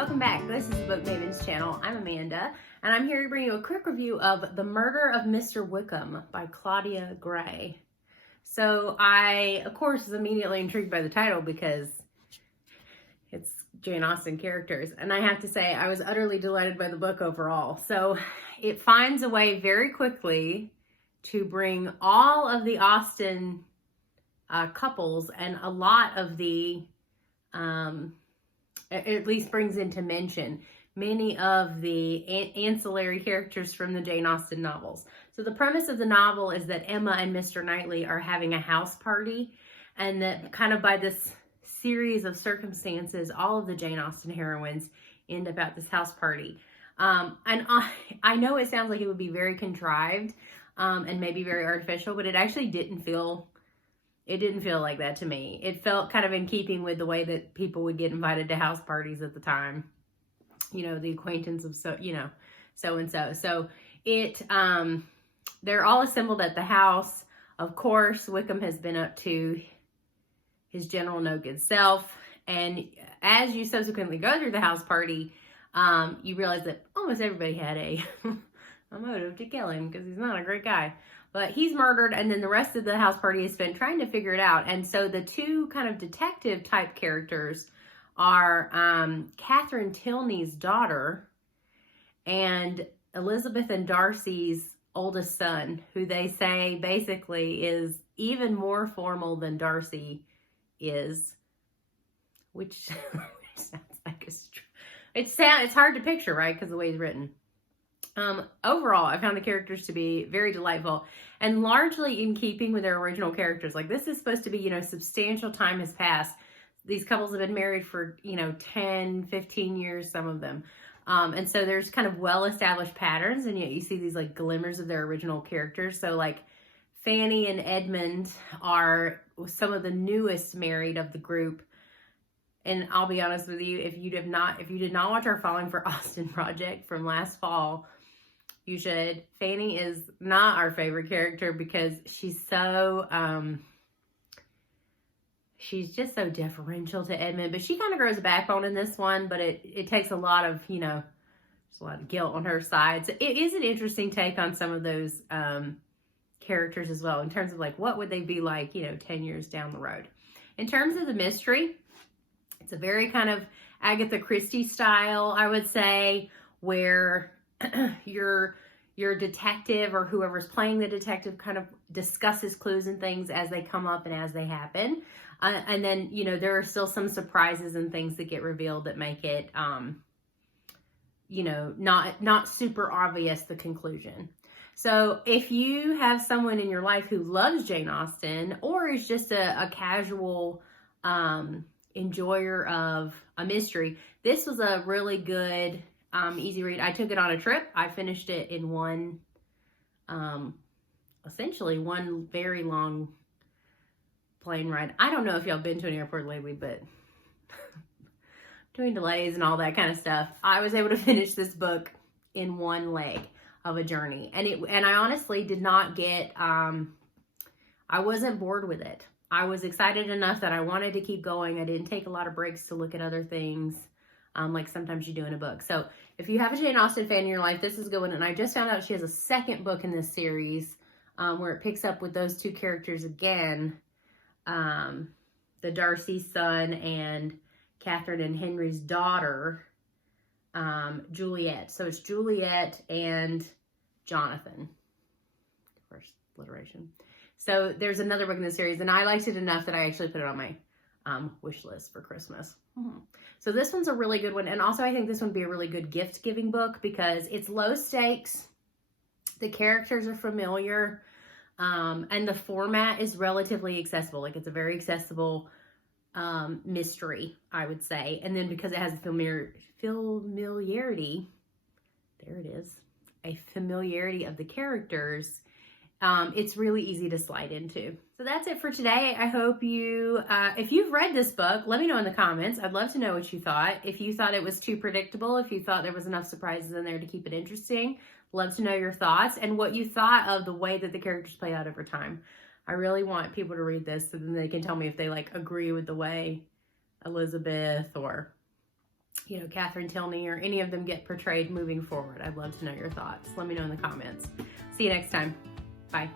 welcome back. This is the Book Mavens channel. I'm Amanda, and I'm here to bring you a quick review of The Murder of Mr. Wickham by Claudia Gray. So I, of course, was immediately intrigued by the title because it's Jane Austen characters, and I have to say I was utterly delighted by the book overall. So it finds a way very quickly to bring all of the Austen couples and a lot of the at least brings into mention many of the ancillary characters from the Jane Austen novels. So the premise of the novel is that Emma and Mr. Knightley are having a house party, and that kind of by this series of circumstances, all of the Jane Austen heroines end up at this house party. And I know it sounds like it would be very contrived and maybe very artificial, but it actually didn't feel like that to me. It felt kind of in keeping with the way that people would get invited to house parties at the time. You know, the acquaintance of so-and-so. So it, they're all assembled at the house. Of course, Wickham has been up to his general no good self. And as you subsequently go through the house party, you realize that almost everybody had a motive to kill him because he's not a great guy. But he's murdered, and then the rest of the house party is spent trying to figure it out. And so the two kind of detective type characters are Catherine Tilney's daughter and Elizabeth and Darcy's oldest son, who they say basically is even more formal than Darcy is, which sounds like it's hard to picture, right? Because the way it's written. Overall, I found the characters to be very delightful and largely in keeping with their original characters. Like, this is supposed to be, substantial time has passed. These couples have been married for, 10, 15 years, some of them. And so there's kind of well-established patterns, and yet you see these like glimmers of their original characters. So like Fanny and Edmund are some of the newest married of the group. And I'll be honest with you, if you did not watch our Falling for Austen project from last fall, you should. Fanny is not our favorite character because she's so, she's just so deferential to Edmund, but she kind of grows a backbone in this one, but it takes a lot of, there's a lot of guilt on her side. So it is an interesting take on some of those characters as well, in terms of like, what would they be like, 10 years down the road. In terms of the mystery, it's a very kind of Agatha Christie style, I would say, where your detective or whoever's playing the detective kind of discusses clues and things as they come up and as they happen. And then, there are still some surprises and things that get revealed that make it, not super obvious, the conclusion. So if you have someone in your life who loves Jane Austen or is just a casual enjoyer of a mystery, this was a really good easy read. I took it on a trip. I finished it in one essentially one very long plane ride. I don't know if y'all been to an airport lately, but doing delays and all that kind of stuff, I was able to finish this book in one leg of a journey, and I honestly did not get I wasn't bored with it. I was excited enough that I wanted to keep going. I didn't take a lot of breaks to look at other things, like sometimes you do in a book. So if you have a Jane Austen fan in your life, this is a good one. And I just found out she has a second book in this series where it picks up with those two characters again, the Darcy's son and Catherine and Henry's daughter, Juliet. So it's Juliet and Jonathan. Of course, alliteration. So there's another book in the series, and I liked it enough that I actually put it on my wish list for Christmas. So this one's a really good one. And also I think this one would be a really good gift-giving book because it's low stakes. The characters are familiar. And the format is relatively accessible. Like, it's a very accessible mystery, I would say. And then because it has familiarity, there it is, a familiarity of the characters, it's really easy to slide into. So that's it for today. I hope you, if you've read this book, let me know in the comments. I'd love to know what you thought. If you thought it was too predictable, if you thought there was enough surprises in there to keep it interesting, love to know your thoughts and what you thought of the way that the characters play out over time. I really want people to read this so then they can tell me if they like agree with the way Elizabeth or Catherine Tilney or any of them get portrayed moving forward. I'd love to know your thoughts. Let me know in the comments. See you next time. Bye.